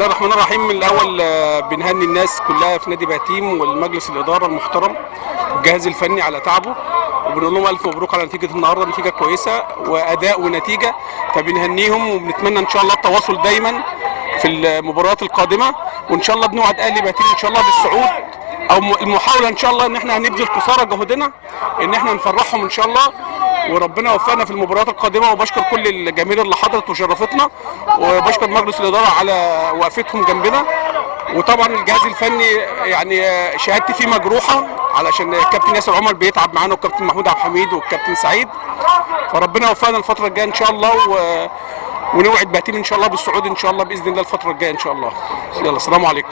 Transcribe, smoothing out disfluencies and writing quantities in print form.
الله الرحمن الرحيم. الاول بنهني الناس كلها في نادي بهتيم والمجلس الاداره المحترم والجهاز الفني على تعبه، وبنقول لهم الف مبروك على نتيجه النهارده، نتيجه كويسه واداء ونتيجه، فبنهنيهم وبنتمنى ان شاء الله التواصل دايما في المباريات القادمه، وان شاء الله بنوعد اهلي بهتيم ان شاء الله بالصعود او المحاوله ان شاء الله ان احنا هنبذل قصارى جهدنا ان احنا نفرحهم ان شاء الله، وربنا يوفقنا في المباريات القادمه. وبشكر كل الجماهير اللي حضرت وشرفتنا، وبشكر مجلس الاداره على وقفتهم جنبنا، وطبعا الجهاز الفني يعني شهادتي فيه مجروحه علشان الكابتن ياسر عمر بيتعب معانا والكابتن محمود عبد الحميد والكابتن سعيد، فربنا يوفقنا الفتره الجايه ان شاء الله ونوعد بهتيم ان شاء الله بالصعود ان شاء الله باذن الله الفتره الجايه ان شاء الله. يلا السلام عليكم.